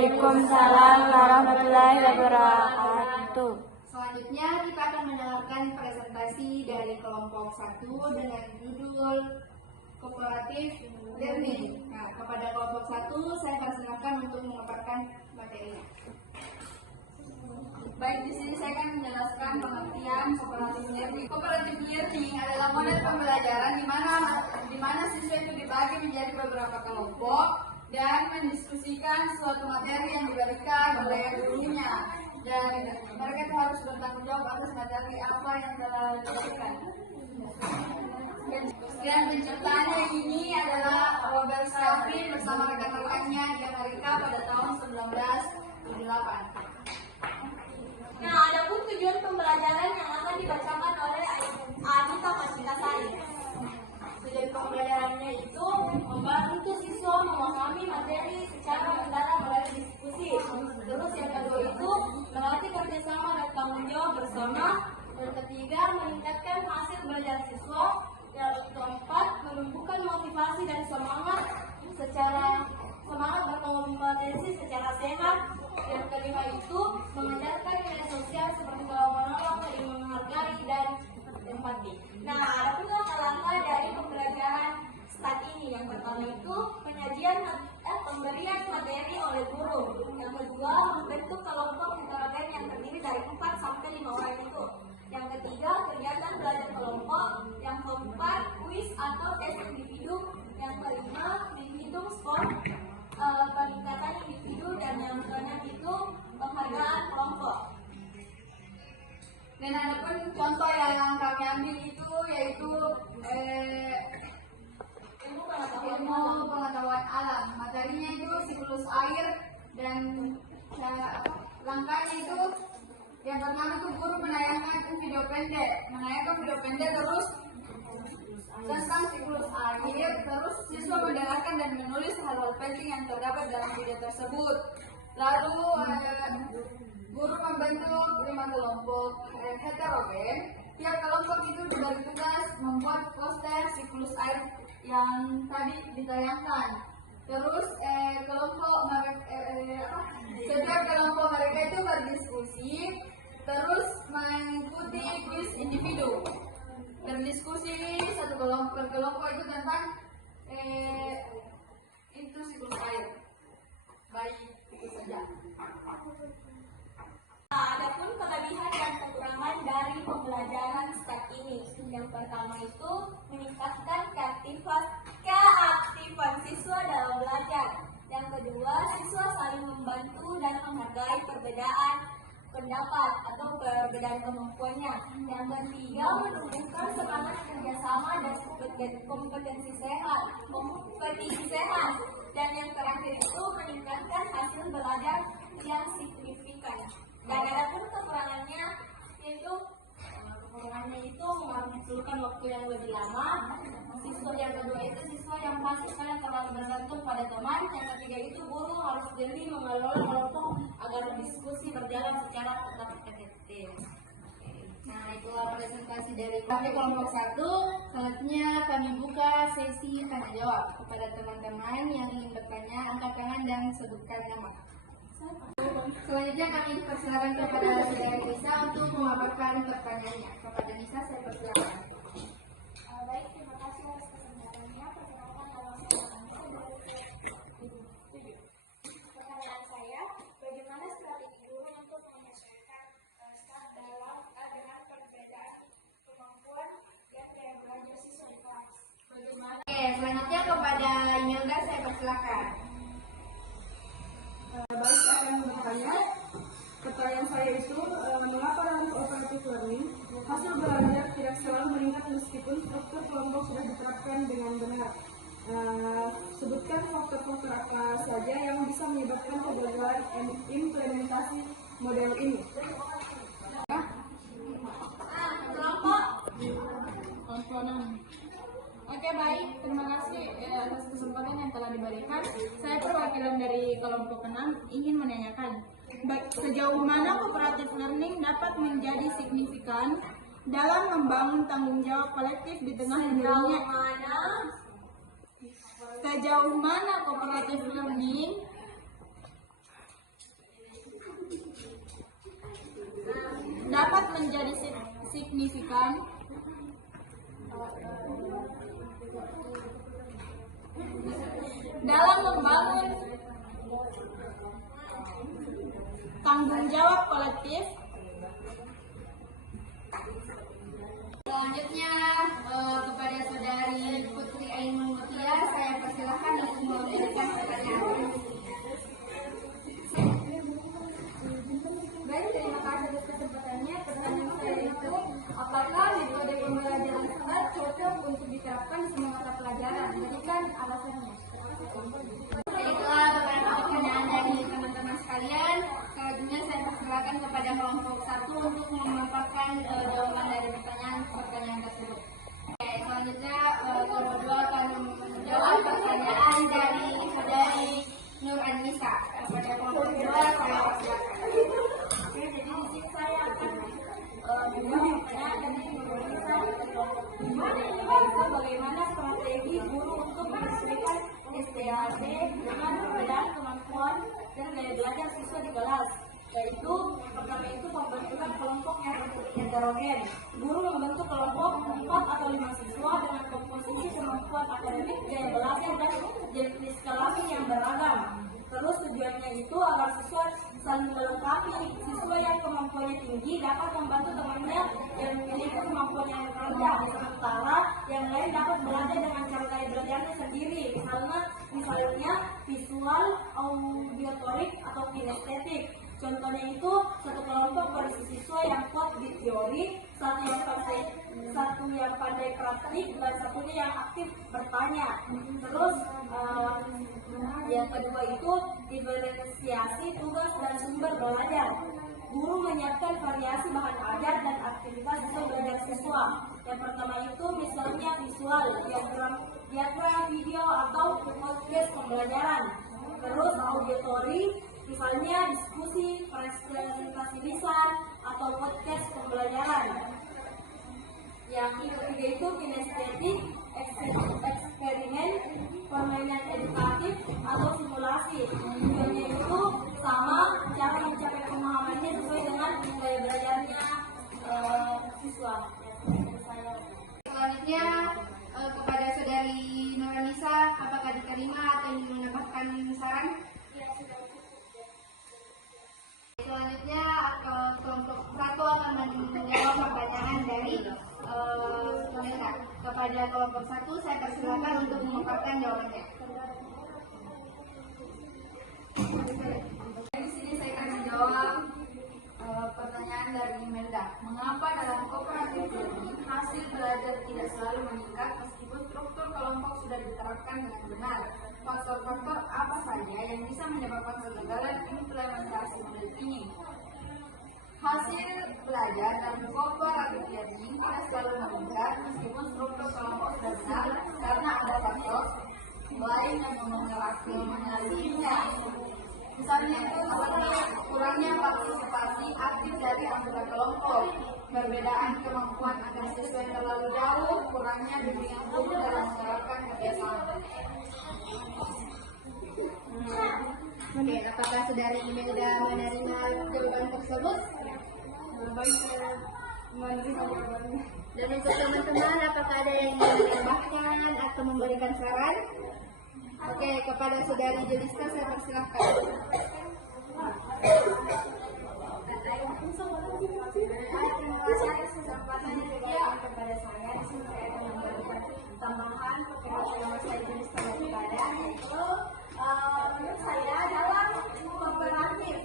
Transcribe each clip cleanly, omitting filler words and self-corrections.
Waalaikumsalam warahmatullahi wabarakatuh. Selanjutnya kita akan mendengarkan presentasi dari kelompok 1 dengan judul Kooperatif Learning. Nah, kepada kelompok 1 saya persilakan untuk memaparkan materinya. Baik, di sini saya akan menjelaskan pengertian cooperative learning. Cooperative learning adalah model pembelajaran di mana siswa itu dibagi menjadi beberapa kelompok dan mendiskusikan suatu materi yang diberikan oleh gurunya, dan mereka itu harus bertanggung jawab atas materi apa yang telah diberikan. Dan penciptanya ini adalah Robert Slavin bersama rekan-rekannya di Amerika pada tahun 1978. Nah, adapun tujuan pembelajaran yang akan dibacakan oleh Anita Pascasari. Tujuan pembelajarannya itu membantu siswa memahami materi secara mendalam melalui diskusi. Terus yang kedua itu melatih kerjasama dan tanggung jawab bersama. Yang ketiga meningkatkan hasil belajar siswa. Yang keempat menumbuhkan motivasi dan semangat berkompetensi secara sehat. Yang kelima itu mengajarkan nilai sosial seperti tolong menolong, saling menghargai, dan empati. Nah, adapun langkah-langkah dari pembelajaran STAT ini, yang pertama itu pemberian materi oleh guru. Yang kedua membentuk kelompok heterogen yang terdiri dari 4 sampai 5 orang itu. Yang ketiga kegiatan belajar kelompok. Yang keempat kuis atau tes individu. Yang kelima menghitung skor peningkatan individu, dan yang keenam itu penghargaan kelompok. Dan adapun contoh yang kami ambil itu yaitu ilmu pengetahuan alam. Materinya itu siklus air, dan langkahnya itu yang pertama itu guru menayangkan video pendek terus tentang siklus air, terus siswa mendengarkan dan menulis hal-hal penting yang terdapat dalam video tersebut. Lalu guru membentuk 5 kelompok heterogen. Tiap kelompok itu diberi tugas membuat poster siklus air yang tadi ditayangkan. Terus setiap kelompok mereka itu berdiskusi, terus mengikuti kuis individu. Berdiskusi satu kelompok itu tentang itu siklus air. Baik, itu saja. Nah, adapun kelebihan dan kekurangan dari pembelajaran STAT ini. Yang pertama itu meningkatkan keaktifan siswa dalam belajar. Yang kedua, siswa saling membantu dan menghargai perbedaan pendapat atau perbedaan kemampuannya. Yang ketiga, menumbuhkan semangat kerjasama dan kompetisi sehat. Dan yang terakhir itu meningkatkan hasil belajar yang signifikan. Dan adapun kekurangannya itu memerlukan waktu yang lebih lama. Siswa yang kedua itu siswa yang masih terlalu bergantung pada teman. Yang ketiga itu guru harus jeli mengelola kelompok agar diskusi berjalan secara tetap efektif. Nah, itulah presentasi dari kelompok 1. Selanjutnya kami buka sesi tanya jawab. Kepada teman-teman yang ingin bertanya, angkat tangan dan sebutkan nama. Selanjutnya kami persilakan kepada saudara Nisa untuk memaparkan pertanyaannya. Kepada Nisa saya persilakan. Baik, terima kasih atas kesempatannya. Perkenalkan nama saya Pertanyaan saya, bagaimana strategi guru untuk menyesuaikan STAT dengan perbedaan kemampuan dan gaya belajar siswa di kelas? Oke, selanjutnya kepada Imelda saya persilakan. Baik, saya akan bertanya. Pertanyaan saya itu, mengapa dalam cooperative learning hasil belajar tidak selalu meningkat meskipun struktur kelompok sudah diterapkan dengan benar? Sebutkan faktor-faktor apa saja yang bisa menyebabkan kegagalan implementasi model ini. Oke, baik, terima kasih atas kesempatan yang telah diberikan. Saya perwakilan dari kelompok 6 ingin menanyakan, sejauh mana cooperative learning dapat menjadi signifikan dalam membangun tanggung jawab kolektif di tengah dunia? Sejauh mana cooperative learning menjadi signifikan dalam membangun tanggung jawab kolektif. Selanjutnya kepada Saudari Putri Ainun Mutia, saya persilahkan untuk memberikan pertanyaan. Baik, terima kasih atas kesempatannya. Pertanyaan saya itu, apakah metode pembelajaran SMART cocok untuk diterapkan di semua mata pelajaran? Berikan alasannya. Baiklah, beberapa pertanyaan dari teman-teman sekalian. Selanjutnya saya persilakan kepada kelompok 1 untuk memaparkan jawaban dari pertanyaan tersebut. Oke, selanjutnya kelompok 2 akan menjawab pertanyaan dari Saudari Nur Anissa. Kepada kelompok 2 saya persilakan. Oke, jadi di sini saya akan menjawab pertanyaan dari bagaimana strategi guru untuk menyesuaikan STAT dengan perbedaan kemampuan dan gaya belajar siswa di kelas. Yaitu pertama itu pembentukan kelompok yang heterogen. Guru membentuk kelompok 4 atau 5 siswa dengan komposisi kemampuan akademik, gaya belajar dan jenis kelas yang beragam. Terus tujuannya itu agar siswa saling melengkapi. Siswa yang kemampuannya tinggi dapat membantu temannya yang memiliki kemampuan yang rendah, sementara yang lain dapat belajar dengan cara gaya belajarnya sendiri. Misalnya visual, auditorik, atau kinestetik. Contohnya itu satu kelompok berisi siswa yang kuat di teori, satu yang pandai praktik, dan satunya yang aktif bertanya. Terus yang kedua itu diferensiasi tugas dan sumber belajar. Guru menyiapkan variasi bahan ajar dan aktivitas untuk belajar siswa. Yang pertama itu misalnya visual, diagram video atau podcast pembelajaran. Terus auditory, misalnya diskusi, presentasi lisan, atau podcast pembelajaran. Yang ketiga itu kinestetik, eksperimen, permainan edukatif, atau simulasi. Tujuannya itu sama, cara mencapai pemahamannya sesuai dengan gaya belajarnya siswa. Selanjutnya kepada Saudari Nurhanisa, apakah diterima atau ingin menambahkan saran? Selanjutnya kelompok 1 akan menjawab pertanyaan dari mereka. Kepada kelompok 1 saya persilakan untuk memaparkan jawabannya. Di sini saya akan menjawab pertanyaan dari Imelda. Mengapa dalam kooperatif learning hasil belajar tidak selalu meningkat meskipun struktur kelompok sudah diterapkan dengan benar? Faktor-faktor apa saja yang bisa menyebabkan kegagalan implementasi model ini? Hasil belajar dalam kooperatif learning tidak selalu meningkat meskipun struktur kelompok sudah benar karena ada faktor lain yang mengalaminya. Misalnya itu seperti kurangnya partisipasi aktif dari anggota kelompok, perbedaan kemampuan antar siswa yang terlalu jauh, kurangnya bimbingan guru dalam menerapkan kerjasama. Oke, apakah Saudari Imelda menerima jawaban tersebut? Baik, saya menerima jawabannya. Dan untuk teman-teman, apakah ada yang ingin menambahkan atau memberikan saran? Oke, kepada Saudari Jeliska saya persilahkan. Terima kasih atas kesempatan yang diberikan kepada saya. Di sini saya akan memberikan tambahan nama saya jenis daripada itu menurut saya dalam kooperatif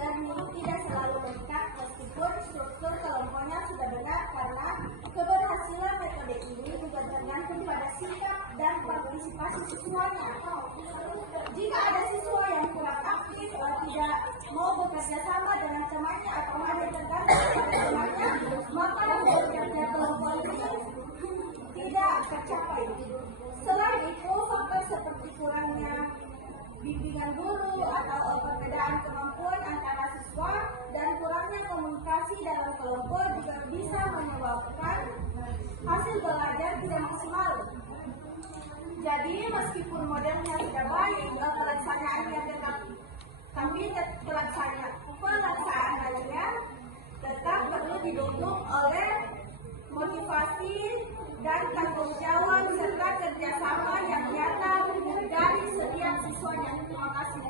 dan guru tidak selalu meningkat meskipun struktur kelompoknya sudah benar karena keberhasilan metode ini juga tergantung pada sikap dan partisipasi siswanya. Jika ada siswa yang kurang aktif tidak mau bekerja sama dengan temannya atau hanya tergantung pada temannya, maka kerja kelompok ini tidak tercapai. Selain itu, faktor seperti kurangnya bimbingan guru atau perbedaan kemampuan antara siswa dan kurangnya komunikasi dalam kelompok juga bisa menyebabkan hasil belajar tidak maksimal. Jadi meskipun modelnya sudah baik, pelaksanaannya pelaksanaannya tetap perlu didukung oleh motivasi dan tanggung jawab serta kerjasama yang nyata dari setiap siswanya. Terima kasih.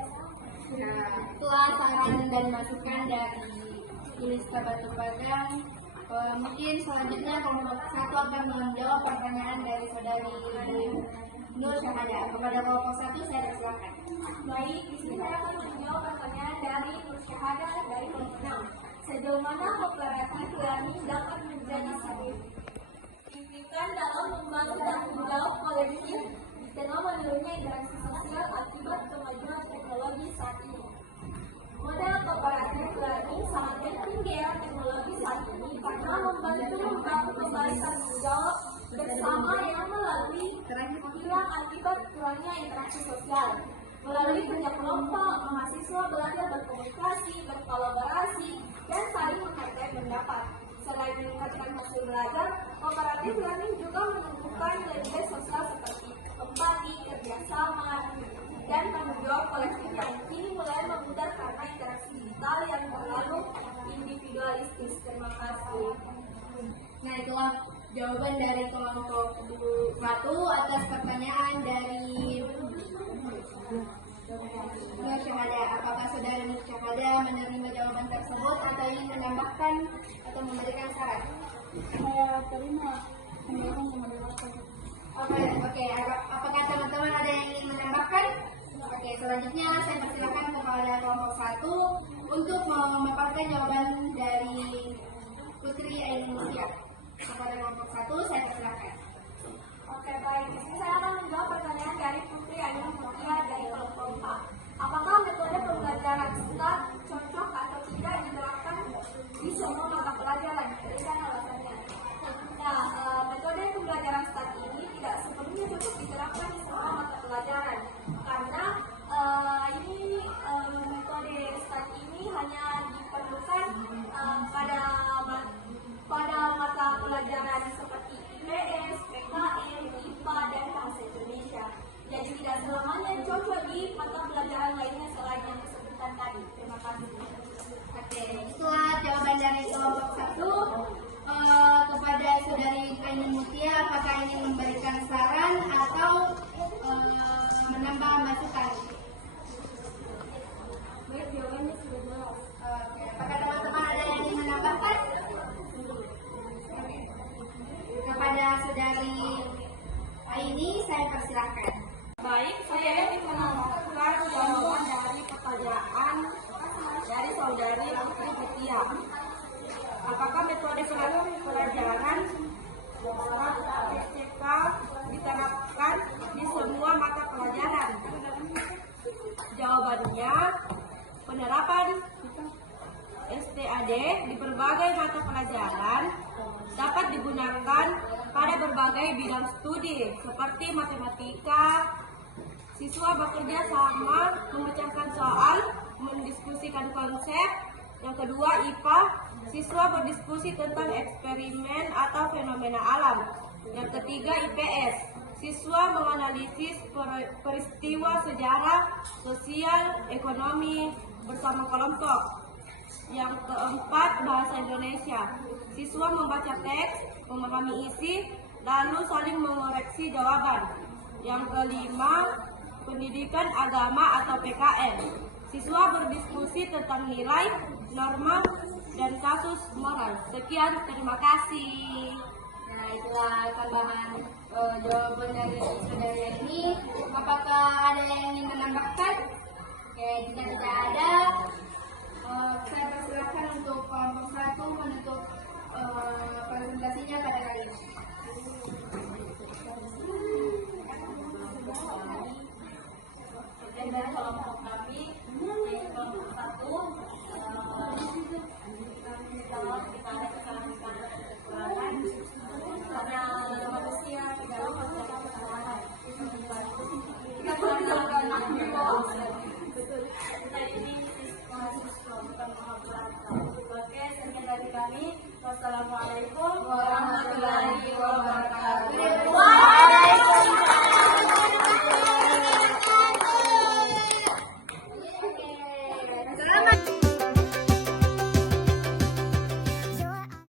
Nah, setelah saran dan masukan dari Yulista Batu Padang, mungkin selanjutnya kelompok 1 akan menjawab pertanyaan dari saudari Nur Syahada. Kepada kelompok 1 saya persilakan. Baik, di sini saya akan menjawab pertanyaan dari Nur Syahada dari kelompok 6. Sejauh mana kooperatif learning dapat menjadi signifikan dalam membangun tanggung jawab kolektif di tengah menurunnya interaksi sosial akibat kemajuan teknologi saat ini. Model kooperatif learning sangat penting di era teknologi saat ini karena membantu membangun kembali tanggung jawab bersama yang melalui hilang akibat kurangnya interaksi sosial. Melalui kerja kelompok, mahasiswa belajar berkomunikasi, berkolaborasi, dan saling menghargai pendapat. Selain meningkatkan hasil belajar, kooperatif learning juga menumbuhkan nilai sosial seperti empati, kerjasama, dan tanggung jawab kolektif yang kini mulai memudar karena interaksi digital yang terlalu individualistis. Terima kasih. Nah, itulah jawaban dari kelompok 1 atas pertanyaan dari Nur Syahada. Apakah saudara Nur Syahada menerima jawaban tersebut atau ingin menambahkan atau memberikan saran? Saya terima penjelasan yang mendengarkan. Oke. Apakah teman-teman ada yang ingin menambahkan? Oke, selanjutnya saya persilakan kepada kelompok 1 untuk memaparkan jawaban dari Putri Aini Mutia. Kepada kelompok 1 saya persilakan. Oke, baik. Di sini saya akan menjawab pertanyaan dari Putri Ayu Mutia dari kelompok 4. Apakah metode pembelajaran START cocok atau tidak diterapkan di semua mata pelajaran? Berikan alasannya. Nah, metode pembelajaran START ini tidak sepenuhnya cocok diterapkan di semua mata pelajaran karena metode START ini hanya diperlukan pada mata pelajaran seperti IPS, PKN, IPA, dan Bahasa Indonesia. Jadi tidak selamanya cocok di mata pelajaran lainnya selain yang disebutkan tadi. Terima kasih. Oke, setelah jawaban dari kelompok 1, kepada saudari Aini Mutia, apakah ingin memberikan saran atau menambah masukan? Baik, jawabannya sudah jelas. Oke, apakah teman-teman ada yang ingin menambahkan? Kepada saudari Aini, saya persilahkan. Baik, saya ingin menambahkan jawaban dari pertanyaan dari saudari Putri Mutia. Apakah metode pelajaran STK diterapkan di semua mata pelajaran? Jawabannya, penerapan STAD di berbagai mata pelajaran dapat digunakan pada berbagai bidang studi seperti matematika. Siswa bekerja sama memecahkan soal, mendiskusikan konsep. Yang kedua, IPA, siswa berdiskusi tentang eksperimen atau fenomena alam. Yang ketiga, IPS, siswa menganalisis peristiwa sejarah, sosial, ekonomi bersama kelompok. Yang keempat, bahasa Indonesia, siswa membaca teks, memahami isi, lalu saling mengoreksi jawaban. Yang kelima, pendidikan agama atau PKN, siswa berdiskusi tentang nilai, norma, dan kasus moral. Sekian, terima kasih. Nah, itulah tambahan jawaban dari saudari ini. Apakah ada yang ingin menambahkan? Oke, jika tidak ada, saya persilakan untuk kelompok 1 menutup presentasinya pada kali ini. Dari kelompok kami, yaitu kelompok 1, kita ada kesalahan-kesalahan dan kekurangan karena manusia tidak lupa dengan kesalahan. Kita melakukan kita ini mahasiswa bukan mahasiswa. Oke, sekian dari kami. Wassalamualaikum warahmatullahi wabarakatuh.